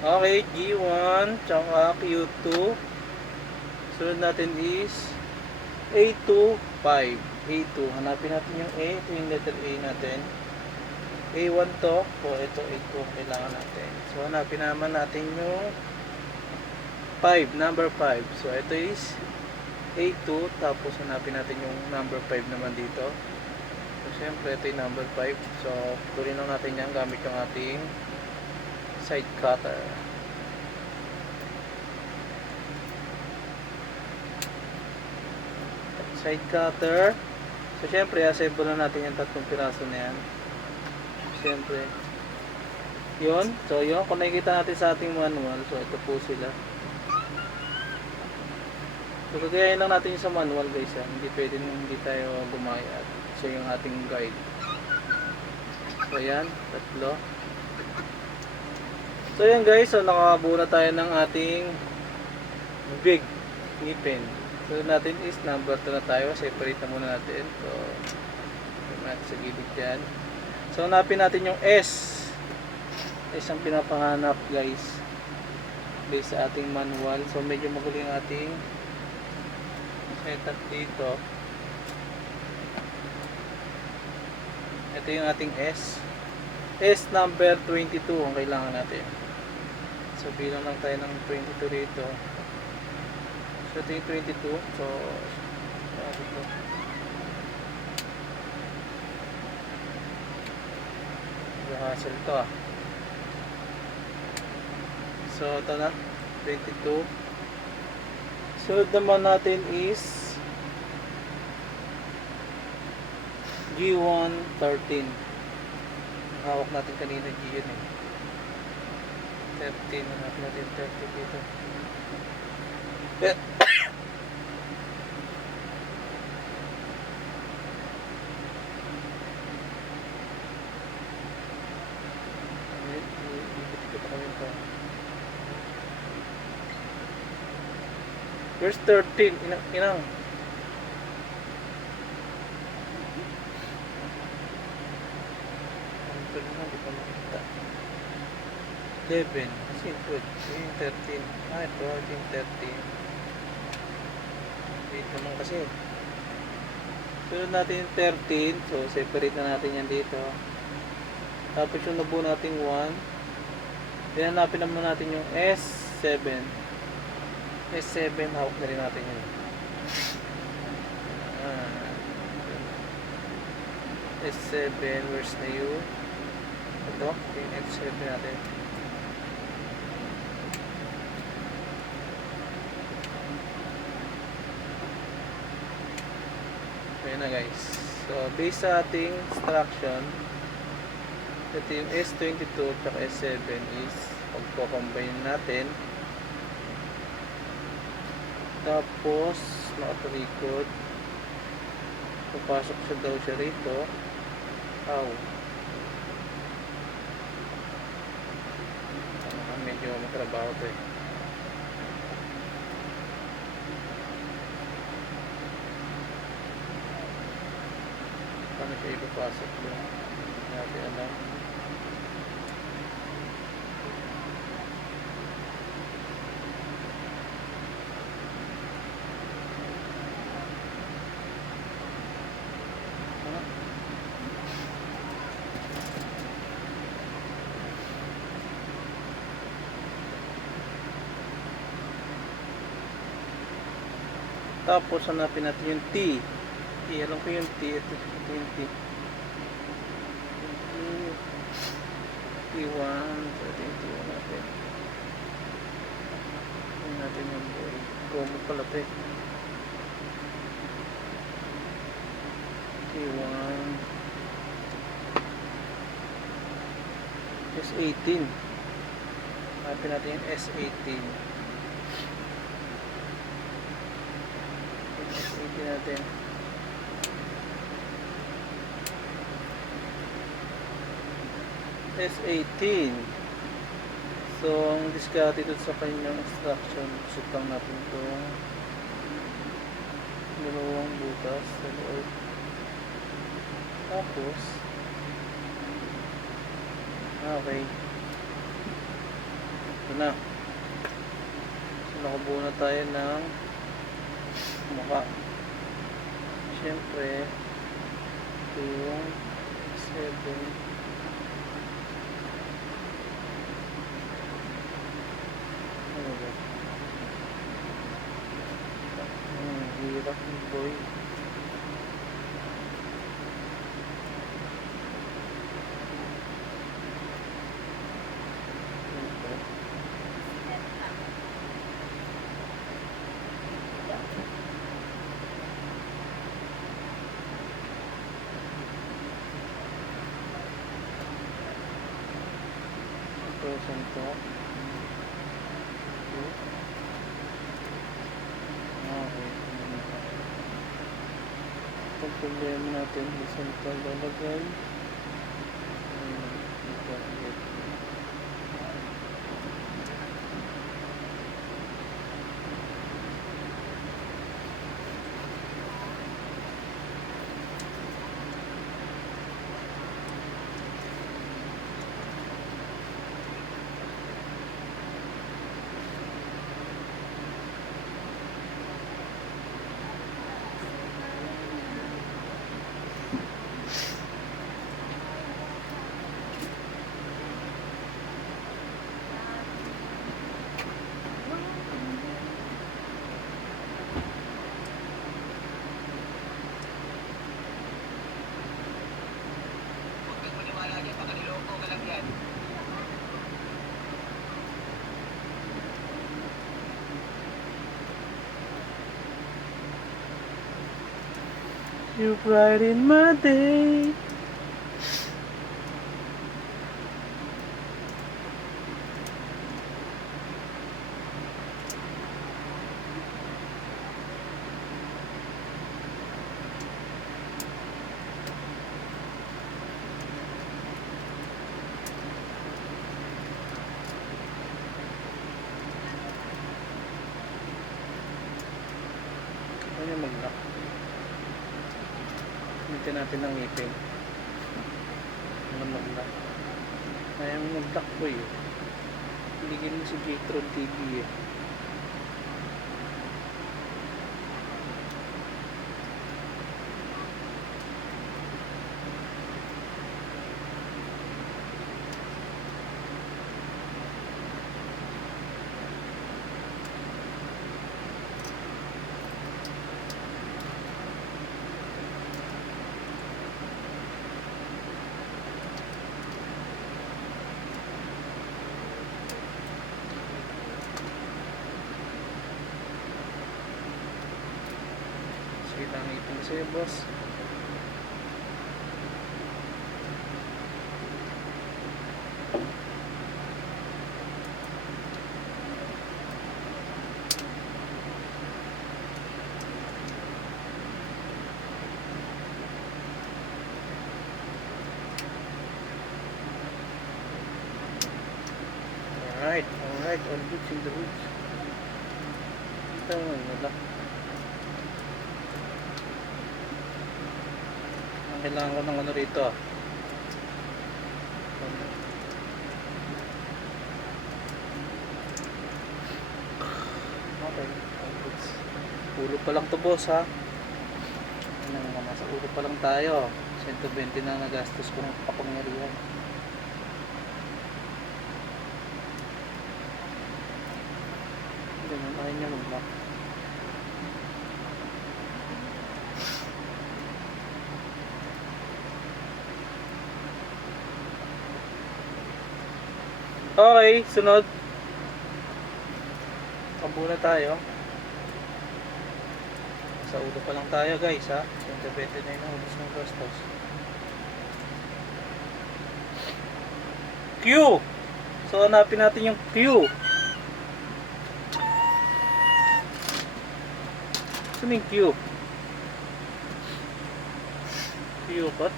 Okay, G1, tsaka Q2. Sunod natin is A2, 5. A2, hanapin natin yung A. Ito yung letter A natin. A1 to. So, ito A2 kailangan natin. So, hanapin naman natin yung 5, number 5. So, ito is A2. Tapos, hanapin natin yung number 5 naman dito. So, syempre, ito yung number 5. So, putulin lang natin yan gamit yung ating side cutter. Side cutter. So, syempre, assemble na natin yung tatlong piraso na yan. Syempre. Yun. So, yun. Kung nakikita natin sa ating manual, so, ito po sila. So, kagayahin lang natin yung sa manual, guys. Hindi pwede nung hindi tayo gumaya. So, yung ating guide. So, yan. Tatlo. So, yan, guys. So, nakabuo na tayo ng ating big ngipin. So, natin is number 2 na tayo. Separate na muna natin. So, sa gilid dyan. So, hanapin natin yung S. S ang pinapahanap, guys. Based sa ating manual. So, medyo magaling ating setup dito. Ito yung ating S. S number 22 ang kailangan natin. So, bilang lang tayo ng 22 dito. So, ito yung 22. So, ito. Hassle to ah. So, ito na. 22. Sunod naman natin is G1, 13. Hawak natin kanina G yun eh. 13. Hanap natin 13 dito. Where's 13? Inang. Ito na, di pa makita. 11. Kasi ito yung 13. Ah, ito yung 13. Wait naman kasi. Sunod natin yung 13. So, separate na natin yan dito. Tapos yung nabuo natin 1. Hanapin naman natin yung S7. S7, hawak na rin natin yun. S7, where's na yun? Ito, yung S7 natin. Ayan na guys. So, based sa ating instruction, ito yung S22 at S7 is pagko-combine natin. Tapos, nakatalikod. Papasok siya daw siya rito. Ow. Medyo matrabaho ito eh. Paano siya ipapasok doon? Hindi natin alam. Tapos hanapin natin yung T. Alam ko yung T. Ito yung T. T1. So ito yung T1 natin. Ito natin yung boy. Gomo pala ito eh. T1. S18. Hanapin natin yung S18. Natin S18. So ang diskarte dito sa kanyang instruction, sutang natin itong dalawang butas sa loob. Tapos okay, Ito na. So, nakabuo na tayo ng mukha. Siyempre, ito yung 7. Ano ba? Hirap yung boy. Saan to? Okay. Itong problema natin, saan to lalagay? You brighten my day. Ano yung mag-lock? Gamitin natin ng ngipin. Ano mag-lock? Ayaw mo mag-lock po yun. Piligin mo si J-Tron TV eh. Lang ipin sa'yo, boss. Alright, all good in the woods. Ito naman, wala. Kailangan ko ng ano rito. Okay. Ulo pa lang to, boss, ha. Nasa ulo pa lang tayo. 120 na nagastos ko ng kapangyarihan. Hindi naman tayo niya mag-lock. Okay, sunod. Kambu na tayo. Sa ulo pa lang tayo, guys, ha. 120 na yung ubos ng gastos. Q! So, hanapin natin yung Q. Saan yung Q? Q ba?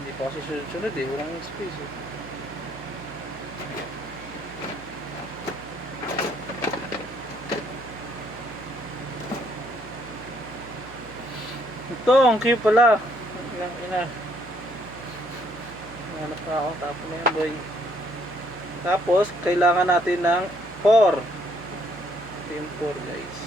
Hindi pa kasi sunod eh. Walang space eh. Ito, ang Q pala. Ilang ina. Hanap na ako. Tapon na yan, boy. Tapos, kailangan natin ng 4. Ito yung 4 guys.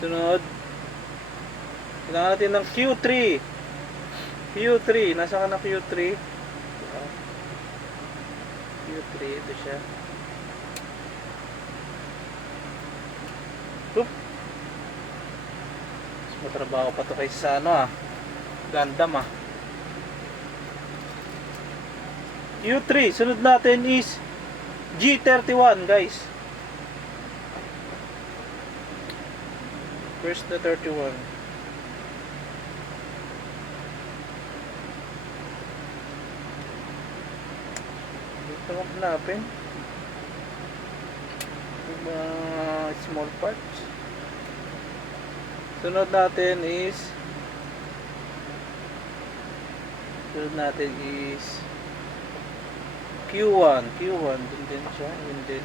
Sunod, kailangan natin ng Q3. Q3, nasa ka na Q3? Q3, ito siya. Oop. Mas matrabaho pa to kaysa sa ano Gundam Q3, sunod natin is G31 guys. First na 31. Dito mo hanapin yung mga small parts. Sunod natin is Q1. Q1 din siya, yun din.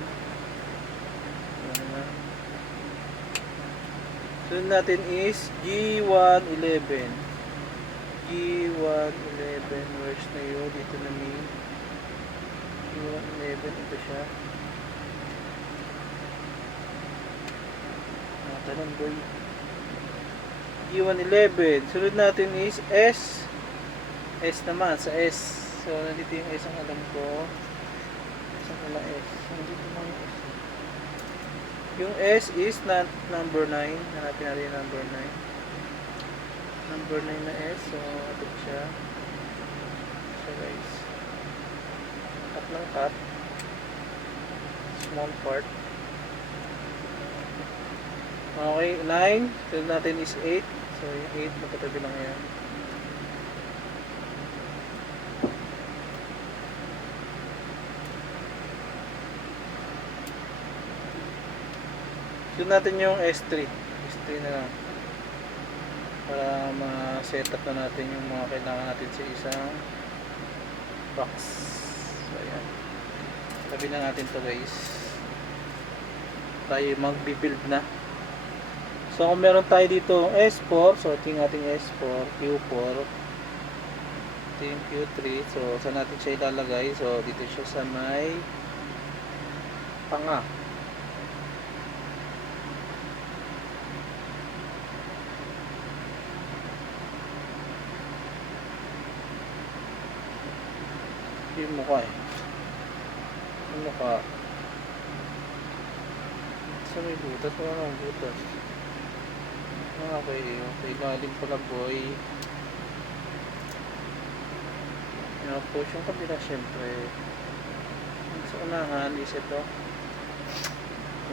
Sunod natin is G111. G111, where's na yun? Dito na main. G111, ito siya. Tanong boy. G111. Sunod natin is S. S naman, sa S. So, nandito yung S ang alam ko. Saan ko lang S? Nandito lang yung S. Yung S is number 9. Hanapin natin yung number 9. Number 9 na S. So, ito siya. So, guys. Cut ng cut. Small part. Okay, 9. Sunod natin is 8. So, yung 8, magkatabi lang yan. Sunod natin yung S3. S3 na lang. Para ma-set up na natin yung mga kailangan natin sa isang box. So, ayan. Tabi na natin to guys. Tayo mag-build na. So, kung meron tayo dito S4, so ito yung ating S4, Q4. Ito yung Q3. So, saan natin siya ilalagay? So, dito siya sa may panga. Yung mukha yung mukha sa may butas, wala nang butas. Okay, galing pala boy. Yung push yung kabila syempre. Sa unahan is ito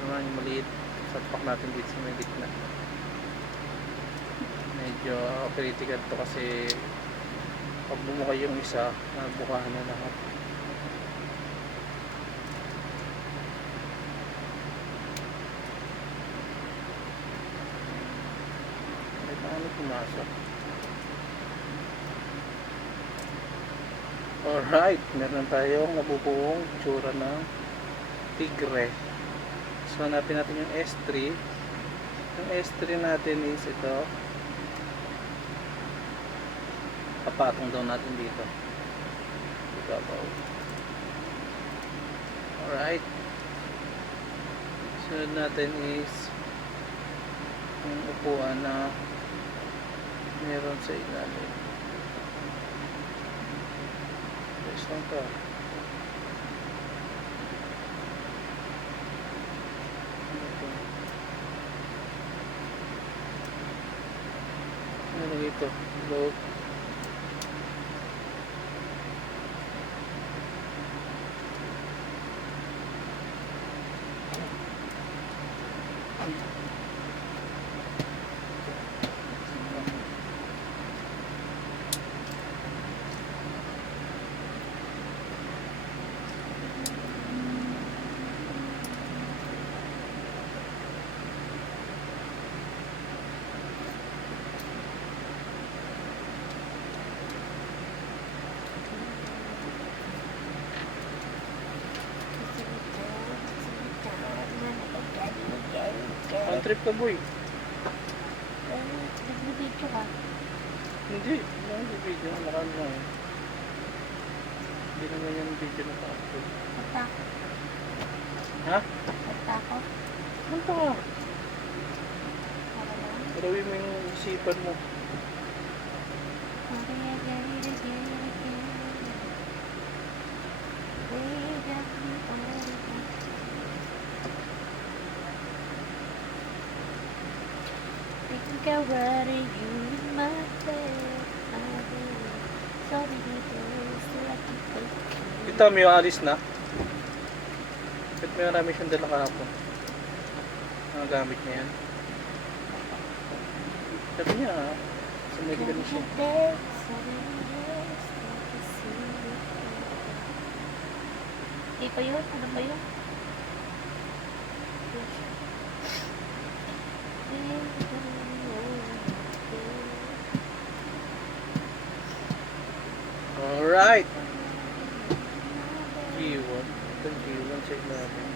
naman yung maliit. Satpak natin dito sa may gitna. Medyo critical to kasi pag bumukay yung isa, nabukahan na lahat. Ay, paano pumasok? Alright, meron tayong nabubuong tsura ng tigre. So, hanapin natin yung S3. Yung S3 natin is ito. Papatong daw natin dito. Ibabaw. Alright. Sunod natin is yung upuan na meron sa ilalim. Yes lang to. Ano dito? Load. Ang trip ka boy. Nagbibidyo ka. Hindi. Hindi video. Nakaan mo eh. Hindi naman yung video na pa-upload. Pagtako. Ha? Pagtako. Ano ka? Para lang. Parawin mo yung isipan mo. Think I worry you in my bed. So many days that I can take. Kita mo yung alis na. Ba't may marami siyang dala kahapon? Mga gamit niya yan. Sabi niya, sa medical na siya. Hindi pa yun? Ano ba yun? Alright. G1. Itong G1 check natin.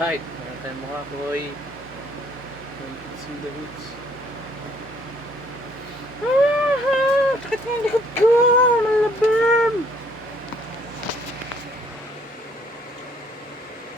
Alright, meron tayong mukha boy. It's in the hoods.